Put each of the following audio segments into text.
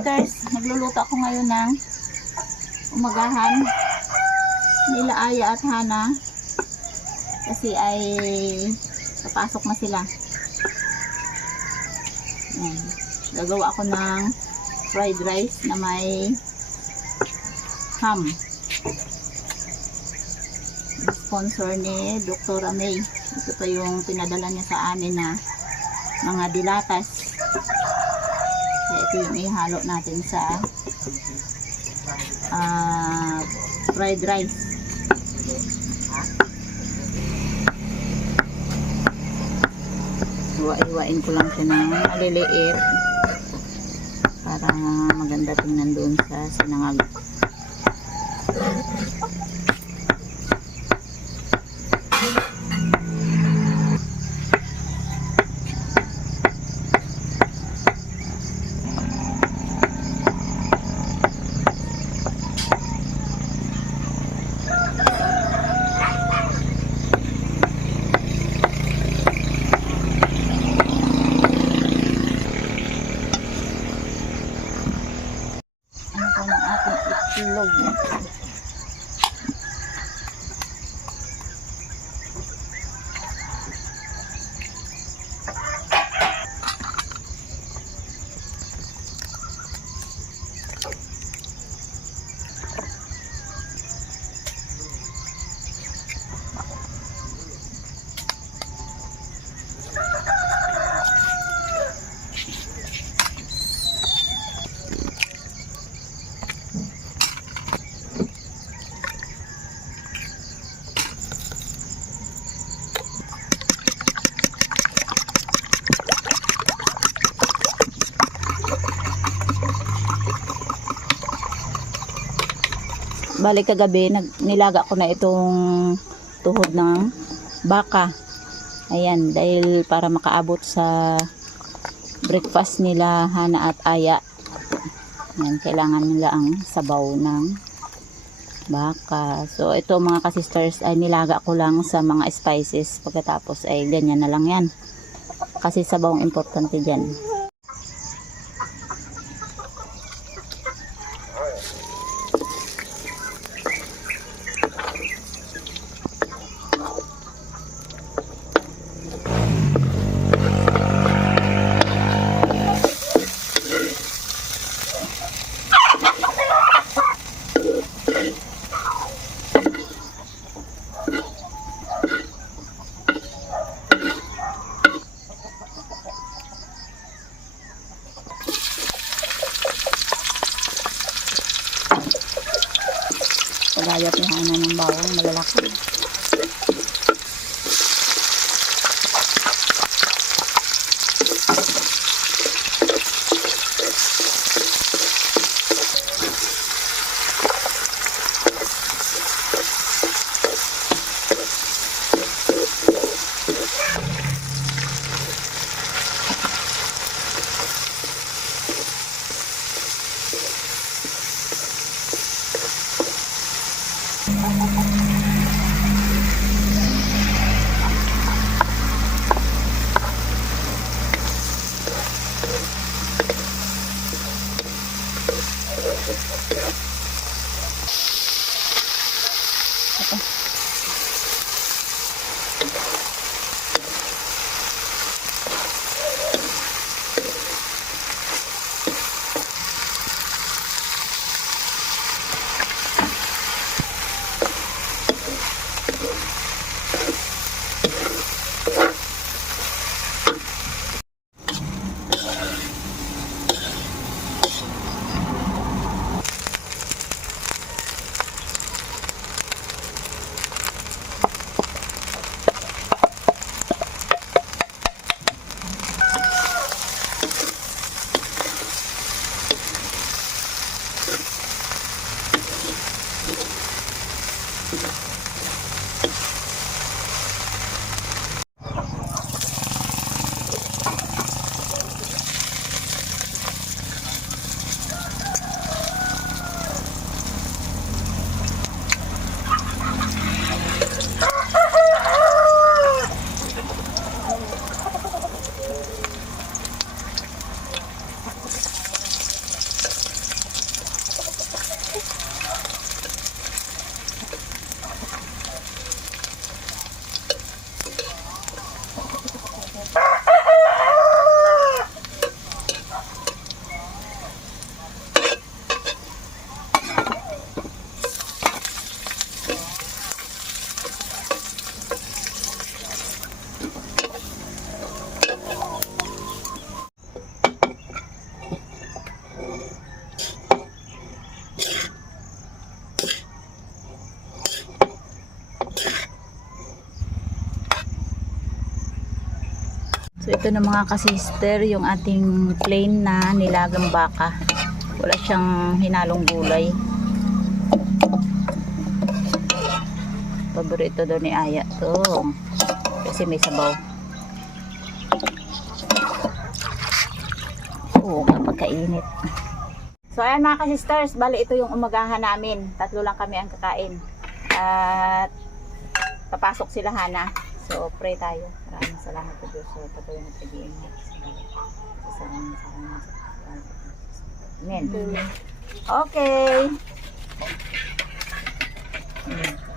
sisters, nagluluto ako ngayon ng umagahan nila Aya at Hana kasi ay papasok na sila. Ayan. Gagawa ako ng fried rice na may ham. Sponsor ni Dr. May. Ito pa yung pinadala niya sa amin na mga dilatas. Kaya ito yung ihalo natin sa fried rice. Iwa-iwain ko lang siya ng maliliit para maganda tingnan doon sa sinangag. Itlog. Balik kagabi, nilaga ko na itong tuhod ng baka. Ayan, dahil para makaabot sa breakfast nila Hana at Aya. Ayan, kailangan nila ang sabaw ng baka. So, ito mga kasisters ay nilaga ko lang sa mga spices. Pagkatapos ay ganyan na lang yan. Kasi sabaw ang importante dyan. Pagayat ni Hana ng bawang malalaki. So ito na mga kasister, yung ating plain na nilagang baka. Wala siyang hinalong gulay. Paborito daw ni Aya to. Kasi may sabaw. Oo, kapag kainit. So ayan mga ka-sisters, bali ito yung umagahan namin. 3 lang kami ang kakain. At papasok sila Hana. So pray tayo. Maraming salamat po Diyos. So patuloy na pag-iingat. Amen. Okay.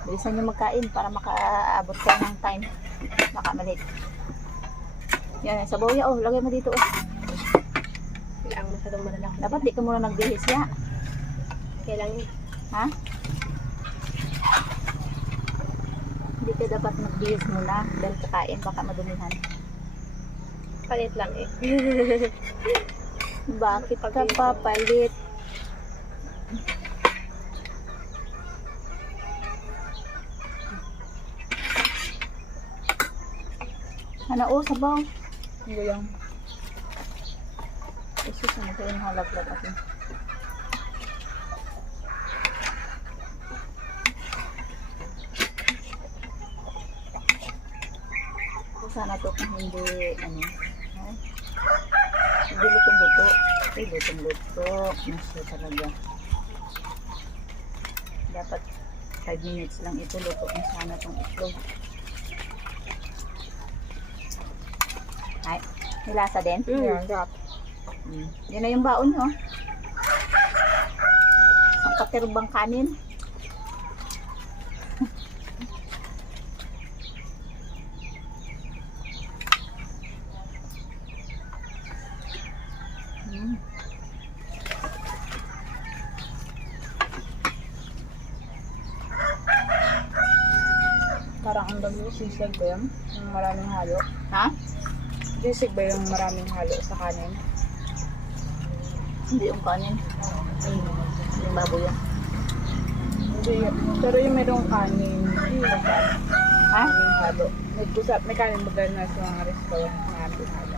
Bilisan nyo magkain para makaabot kayo ng time. Makamalit. Yan, sabaw ya. Oh, lagay mo dito. Oh. Kailangan masyadong malalaki. Dapat di ka muna nagbihis ya. Kailangan yun. Ha? Hindi ka dapat magbihis muna dahil kakain baka madumihan. Palit lang eh. Bakit ka papalit? Ano o, sabaw? Hindi lang. Isus na ito yung halaglag ako. Sana to kung hindi, ano, no? Hindi lutong-luto. Ay, lutong-luto. Masya talaga. Dapat 5 minutes lang ito. Luto na sana itong itlog. Ay, nilasa din? Yeah, sarap. Yan na yung baon nyo. Ang katerbang kanin. Parang ang dami sisig ba yun? Yung maraming halo. Ha? Sisig ba yung maraming halo sa kanin? Hindi yung kanin. Yung baboy yan. Hindi. Pero yung merong kanin. Ha? Maraming halo. May kanin ba na sa mga restaurant na maraming halo?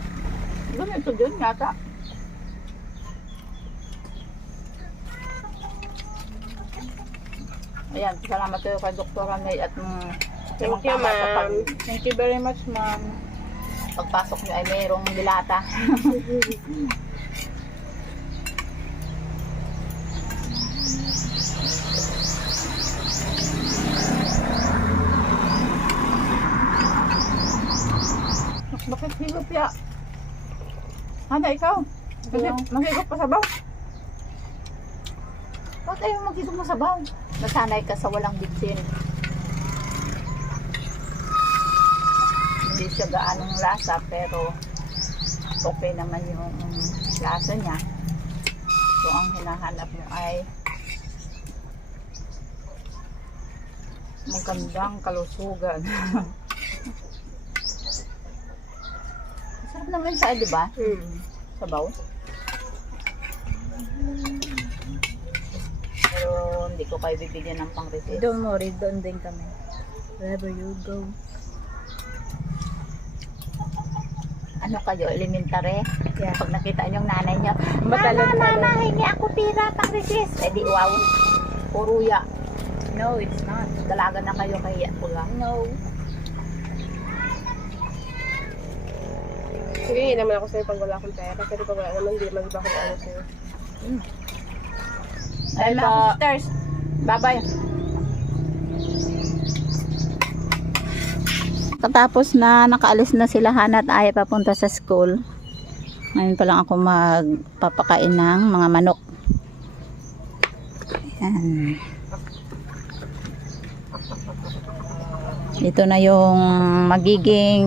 Ganito dun yata. Ayan, salamat kayo kay Dr. May at Thank you, ma'am. Thank you very much, ma'am. pagpasok nyo ay mayroong dilata. Bakit higop ya? Hana, ikaw? Maghigop pa sabaw? Bakit ayaw maghigop mo sabaw? Nasanay ka sa walang bitsin. Hindi siya gaanong lasa pero okay naman yung lasa niya. So ang hinahanap mo ay magandang kalusugan. Sarap naman siya, di ba? Sabaw. Pero hindi ko kayo bibigyan ng pang-receipt. Don't worry, doon din kami. Wherever you go. Ano kayo, elementary? Yeah. Pag nakita niyong nanay niya, Matalon-talon. Mama, hingi ako pira, pang-receipt. Eh di, wow. Puruya. No, it's not. Dalaga na kayo kaya ko lang. No. Sige, hindi naman ako sa'yo pag wala akong pera. Pero pag wala naman, hindi mag-iba ko ano sa'yo. Ay, mga sisters. Bye-bye. Katapos na nakaalis na sila Hana at Aya papunta sa school. Ngayon pa lang ako magpapakain ng mga manok. Ayan. Ito na yung magiging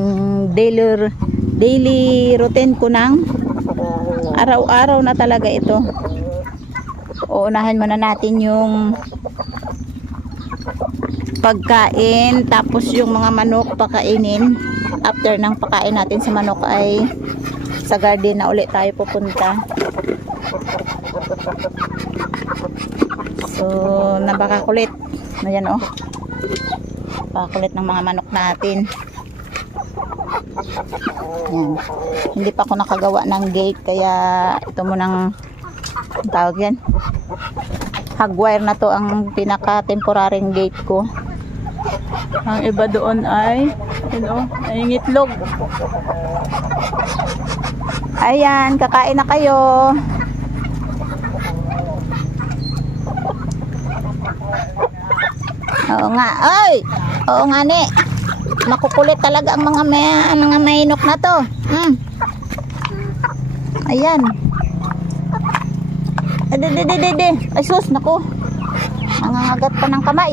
daily routine ko ng araw-araw na talaga ito. Uunahin muna natin yung pagkain, tapos yung mga manok pakainin. After ng pakain natin sa manok ay sa garden na ulit tayo pupunta. So napakakulit. Ayan oh, napakakulit ng mga manok natin. Yan. Hindi pa ako nakagawa ng gate kaya ito munang ang tawag yan. Hagwire na to ang pinaka-temporaryong gate ko. Ang iba doon ay ay ngitlog. Ayan, kakain na kayo. Oo nga, ay! Oo nga ni. Makukulit talaga ang mga mainok na to. Ayan. Ay sus, naku. Nangangagat pa ng kamay.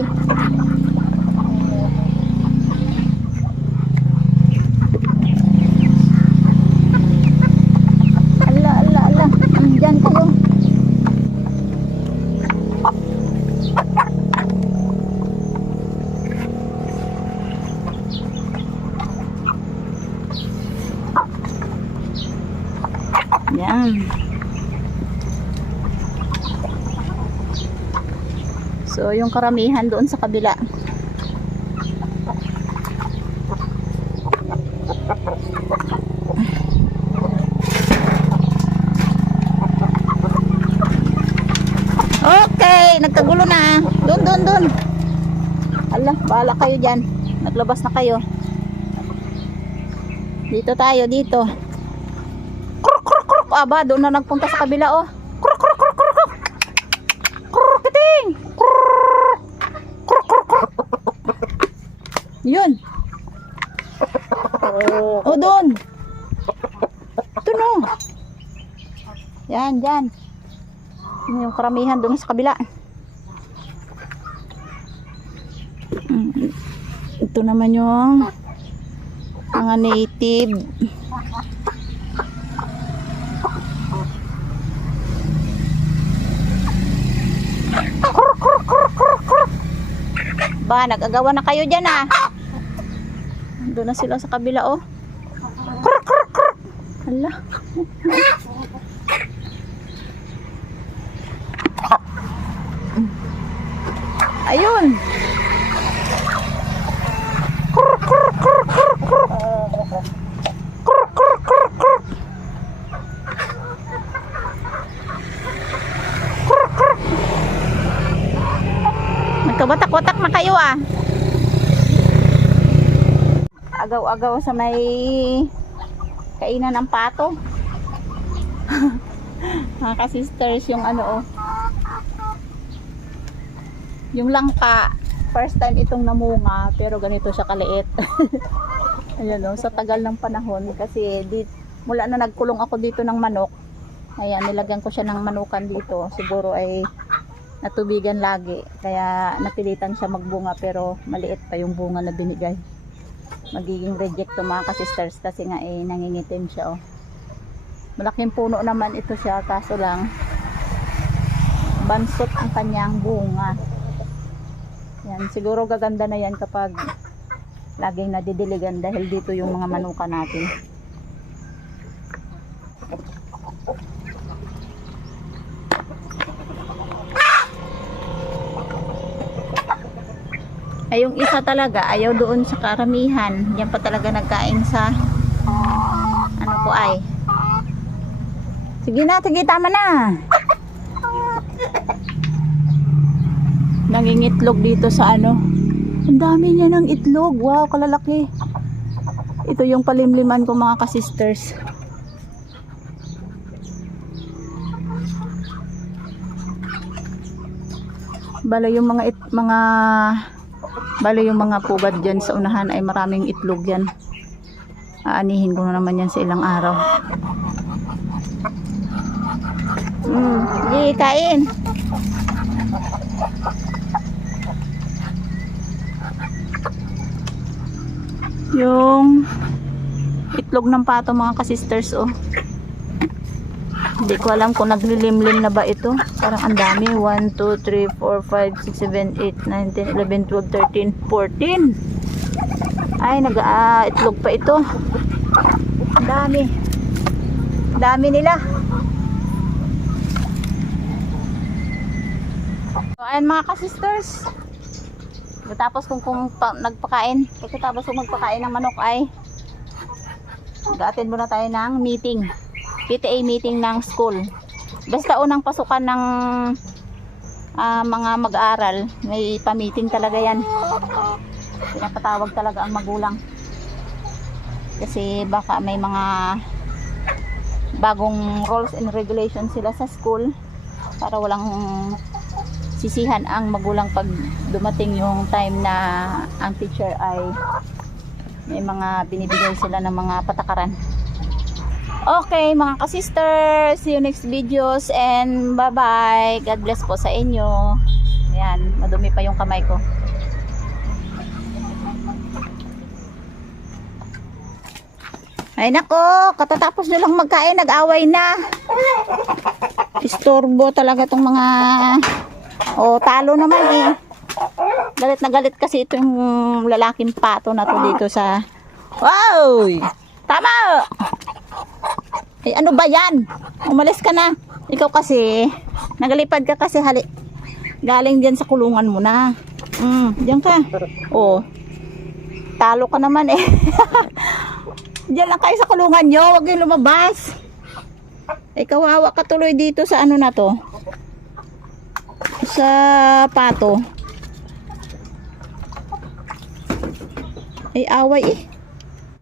Ala. Diyan kayo. Yan. So, yung karamihan doon sa kabila. Okay, nagkagulo na. Doon. Ala, bahala kayo dyan. Naglabas na kayo. Dito tayo, dito. Aba, doon na nagpunta sa kabila, oh. Kiting! Yun. Oh, doon. Ito no. Yan. Yung karamihan doon sa kabila. Ito naman yung mga native. Ba, nag-agawa na kayo dyan ah. Doon na sila sa kabila oh. Hala. Ayun. Nagkabatak-watak na kayo ah. Agaw-agaw sa may kainan ng pato. Mga ka-sisters, yung ano oh. Yung langka, first time itong namunga, pero ganito siya kaliit. Ayan oh, sa tagal ng panahon kasi mula na nagkulong ako dito ng manok. Ayan, nilagyan ko siya ng manukan dito. Siguro ay natubigan lagi, kaya napilitan siya magbunga, pero maliit pa yung bunga na binigay. Magiging reject to mga ka-sisters kasi nga nangingitim siya oh. Malaking puno naman ito siya, kaso lang bansot ang kanyang bunga. Yan, siguro gaganda na yan kapag laging nadidiligan dahil dito yung mga manuka natin. Ay, yung isa talaga ayaw doon sa karamihan. Yan pa talaga nagkain sa ano po ay. Sige, tama na. Nangingitlog dito sa ano. Ang dami niya ng itlog. Wow, kalalaki. Ito yung palimliman ko mga ka-sisters. Bala yung mga pugad dyan sa unahan ay maraming itlog yan. Aanihin ko na naman yan sa ilang araw. Sige, kain. Yung itlog ng pato mga ka-sisters oh. Hindi ko alam kung naglilimlim na ba ito. Parang ang dami. 1, 2, 3, 4, 5, 6, 7, 8, 9, 10, 11, 12, 13, 14. Ay, nag-itlog pa ito. Ang dami. Dami nila. So, ayan mga ka-sisters. Tapos kung nagpakain, pagkatapos kung magpakain ng manok ay Mag-attend muna tayo ng meeting. PTA meeting ng school. Basta unang pasukan ng mga mag-aaral, may pa-meeting talaga yan. Pinapatawag talaga ang magulang. Kasi baka may mga bagong rules and regulations sila sa school para walang sisihan ang magulang pag dumating yung time na ang teacher ay may mga binibigay sila ng mga patakaran. Okay mga ka-sister, see you next videos and bye bye. God bless po sa inyo. Ayan, madumi pa yung kamay ko. Ay nako, katatapos nilang magkain, nag-away na. Istorbo talaga tong mga talo naman eh. Galit na galit kasi itong lalaking pato na to dito sa wow! Tama! Ay ano ba yan? Umalis ka na. Ikaw kasi, nagalipad ka kasi galing dyan sa kulungan mo na. Diyan ka. Oh. Talo ka naman eh. Diyan lang kayo sa kulungan nyo. Huwag kayong lumabas. Kawawa ka tuloy dito sa ano na to. Sa pato. Ay away eh.